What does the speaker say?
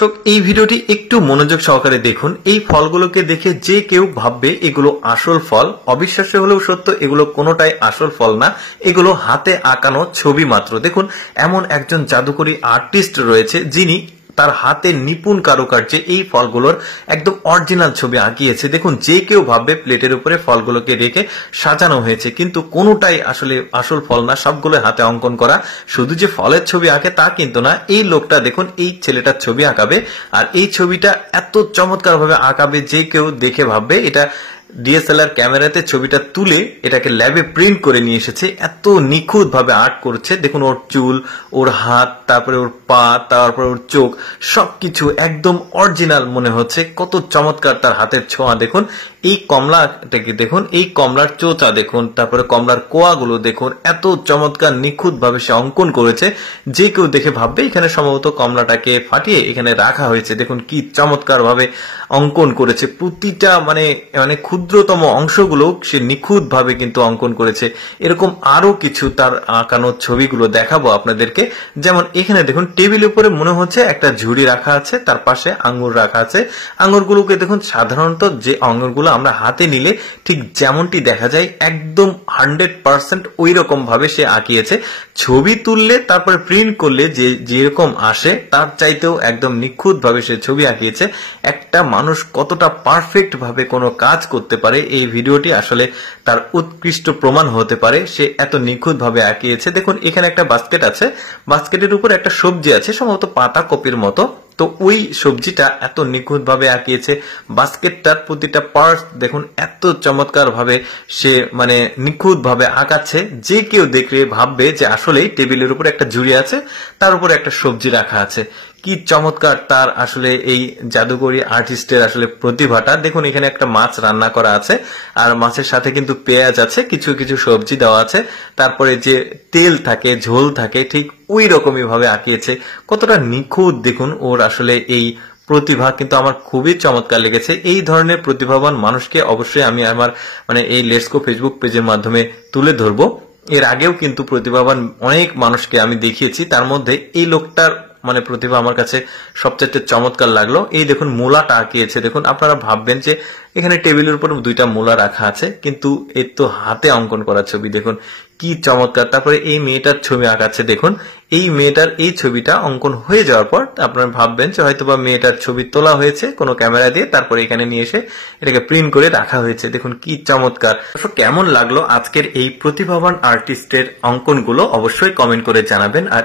দর্শক এই ভিডিওটি একটু মনোযোগ সহকারে দেখুন। এই ফলগুলোকে দেখে যে কেউ ভাববে এগুলো আসল ফল। অবিশ্বাস্য হলেও সত্য, এগুলো কোনোটাই আসল ফল না, এগুলো হাতে আঁকানো ছবি মাত্র। দেখুন, এমন একজন জাদুকরী আর্টিস্ট রয়েছে যিনি তার হাতে নিপুণ কারুকার্যে এই ফলগুলোর একদম অরিজিনাল ছবি আঁকিয়েছে। দেখুন, যে কেউ ভাববে প্লেটের উপরে ফলগুলোকে রেখে সাজানো হয়েছে, কিন্তু কোনোটাই আসলে আসল ফল না, সবগুলো হাতে অঙ্কন করা। শুধু যে ফলের ছবি আঁকে তা কিন্তু না, এই লোকটা দেখুন এই ছেলেটার ছবি আঁকাবে, আর এই ছবিটা এত চমৎকার ভাবে আঁকাবে যে কেউ দেখে ভাববে এটা ডিএসএলআর ক্যামেরাতে ছবিটা তুলে এটাকে ল্যাবে প্রিন্ট করে নিয়ে এসেছে। এত নিখুঁত ভাবে আর্ট করছে। দেখুন, ওর চুল, ওর হাত, তারপরে ওর পা, তারপরে ওর চোখ, সবকিছু একদম অরিজিনাল মনে হচ্ছে। কত চমৎকার তার হাতের ছোঁয়া। দেখুন, এই কমলাটাকে দেখুন, এই কমলার চোচা দেখুন, তারপরে কমলার কোয়াগুলো দেখুন, এত চমৎকার নিখুঁত ভাবে সে অঙ্কন করেছে যে কেউ দেখে ভাববে এখানে সম্ভবত কমলাটাকে ফাটিয়ে এখানে রাখা হয়েছে। দেখুন কি চমৎকার ভাবে অঙ্কন করেছে, প্রতিটা মানে ক্ষুদ্রতম অংশগুলো সে নিখুঁত ভাবে কিন্তু অঙ্কন করেছে। এরকম আরো কিছু তার আঁকানো ছবিগুলো দেখাবো আপনাদেরকে। যেমন এখানে দেখুন, টেবিল উপরে মনে হচ্ছে একটা ঝুড়ি রাখা আছে, তার পাশে আঙ্গুর রাখা আছে। আঙ্গুরগুলোকে দেখুন, সাধারণত যে আঙ্গুরগুলো আমরা হাতে নিলে ঠিক যেমনটি দেখা যায় একদম 100% ওই রকম ভাবে সে আঁকিয়েছে। ছবি তুললে তারপরে প্রিন্ট করলে যে যেরকম আসে তার চাইতেও একদম নিখুঁত ভাবে সে ছবি আঁকিয়েছে। একটা মানুষ কতটা পারফেক্ট ভাবে কোনো কাজ করতে পারে এই ভিডিওটি আসলে তার উৎকৃষ্ট প্রমাণ হতে পারে। সে এত নিখুঁত ভাবে আঁকিয়েছে। দেখুন, এখানে একটা বাস্কেট আছে, বাস্কেটের উপর একটা সবজি আছে সম্ভবত পাতা কপির মতো। তো ওই সবজিটা এত নিখুঁত ভাবে আঁকিয়েছে। বাস্কেটটার প্রতিটা পার্ট দেখুন এত চমৎকার ভাবে সে মানে নিখুঁত ভাবে আঁকাচ্ছে, যে কেউ দেখলে ভাববে যে আসলেই টেবিলের উপর একটা ঝুড়ি আছে, তার উপরে একটা সবজি রাখা আছে। কি চমৎকার তার আসলে এই জাদুকরী আর্টিস্টের আসলে প্রতিভাটা। দেখুন, এখানে একটা মাছ রান্না করা আছে, আর মাছের সাথে কিন্তু পেঁয়াজ আছে, কিছু কিছু সবজি দেওয়া আছে, তারপরে যে তেল থাকে, ঝোল থাকে, ঠিক ওই রকমই ভাবে আঁকিয়েছে। কতটা নিখুঁত দেখুন ওর আসলে এই প্রতিভা, কিন্তু আমার খুবই চমৎকার লেগেছে। এই ধরনের প্রতিভাবান মানুষকে অবশ্যই আমি আমার এই লেটস গো ফেসবুক পেজের মাধ্যমে তুলে ধরবো। এর আগেও কিন্তু প্রতিভাবান অনেক মানুষকে আমি দেখিয়েছি, তার মধ্যে এই লোকটার প্রতিভা আমার কাছে সবচেয়ে চমৎকার লাগলো। এই দেখুন মূলাটা আঁকিয়েছে। দেখুন, আপনারা ভাববেন যে এখানে টেবিলের উপর দুইটা মূলা রাখা আছে, কিন্তু এর তো হাতে অঙ্কন করা ছবি। দেখুন কি চমৎকার। তারপরে এই মেয়েটার ছবি আঁকাচ্ছে। দেখুন, এই মেয়েটার এই ছবিটা অঙ্কন হয়ে যাওয়ার পর আপনারা ভাববেন যে হয়তোবা মেয়েটার ছবি তোলা হয়েছে কোনো ক্যামেরা দিয়ে, তারপরে এখানে নিয়ে এসে এটাকে প্রিন্ট করে রাখা হয়েছে। দেখুন কি চমৎকার। কেমন লাগলো আজকের এই প্রতিভাবান আর্টিস্টের অঙ্কনগুলো অবশ্যই কমেন্ট করে জানাবেন। আর